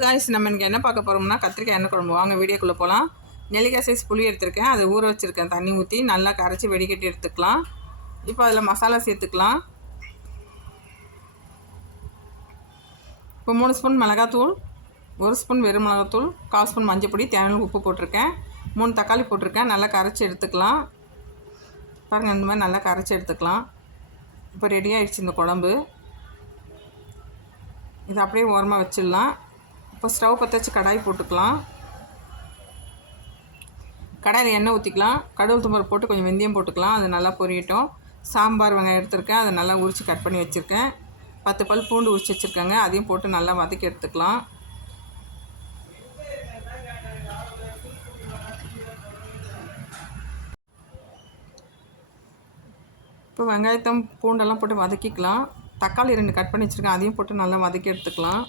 Guys நம்ம இன்றைக்கி என்ன பார்க்க போகிறோம்னா கத்திரிக்காய் எண்ணெய் குழம்பு. வாங்க வீடியோக்குள்ளே போகலாம். நெல்லிக்காய் சைஸ் புளி எடுத்திருக்கேன், அதை ஊற வச்சுருக்கேன். தண்ணி ஊற்றி நல்லா கரைச்சி வடிகட்டி எடுத்துக்கலாம். இப்போ அதில் மசாலா சேர்த்துக்கலாம். இப்போ 3 ஸ்பூன் மிளகாத்தூள், 1 ஸ்பூன் வெறும் மிளகாத்தூள், 1/4 ஸ்பூன் மஞ்சள் பொடி, தேவையான உப்பு போட்டிருக்கேன். 3 தக்காளி போட்டிருக்கேன். நல்லா கரைச்சி எடுத்துக்கலாம். பாருங்கள், இந்த மாதிரி நல்லா கரைச்சி எடுத்துக்கலாம். இப்போ ரெடி ஆகிடுச்சு இந்த குழம்பு. இதை அப்படியே ஓரமாக வச்சிடலாம். இப்போ ஸ்டவ் பற்ற வச்சு கடாய் போட்டுக்கலாம். கடாயில் எண்ணெய் ஊற்றிக்கலாம். கடுகு தும்பர் போட்டு கொஞ்சம் வெந்தயம் போட்டுக்கலாம். அது நல்லா பொரியட்டும். சாம்பார் வெங்காயம் எடுத்துருக்கேன், அதை நல்லா உரித்து கட் பண்ணி வச்சுருக்கேன். 10 பல் பூண்டு உரித்து வச்சுருக்கேங்க, அதையும் போட்டு நல்லா வதக்கி எடுத்துக்கலாம். இப்போ வெங்காயத்தம் பூண்டெல்லாம் போட்டு வதக்கிக்கலாம். தக்காளி 2 கட் பண்ணி வச்சுருக்கேன், அதையும் போட்டு நல்லா வதக்கி எடுத்துக்கலாம்.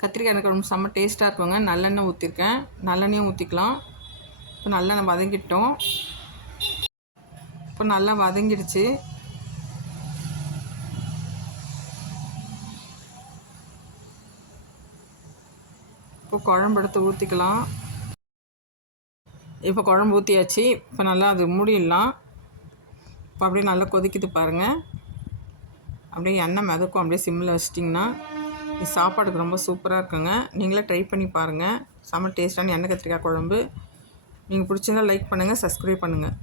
கத்திரிக்காய் எண்ணெய் குழம்பு செம்ம டேஸ்ட்டாக இருக்குங்க. நல்லெண்ணெய் ஊற்றிருக்கேன், நல்லெண்ணையும் ஊற்றிக்கலாம். இப்போ நல்லெண்ணெய் வதங்கிட்டோம். இப்போ நல்லா வதங்கிடுச்சு. இப்போ குழம்பு எடுத்து ஊற்றிக்கலாம். இப்போ குழம்பு ஊற்றியாச்சு. இப்போ நல்லா அது மூடிடலாம். இப்போ அப்படியே நல்லா கொதிக்குது பாருங்கள். அப்படியே எண்ணெய் மிதக்கும். அப்படியே சிம்மில் வச்சிட்டிங்கன்னா இது சாப்பாடுக்கு ரொம்ப சூப்பராக இருக்குங்க. நீங்களே ட்ரை பண்ணி பாருங்கள். செம்ம டேஸ்ட்டான எண்ணெய் கத்திரிக்காய் குழம்பு. நீங்கள் பிடிச்சிருந்தால் லைக் பண்ணுங்கள், சப்ஸ்கிரைப் பண்ணுங்கள்.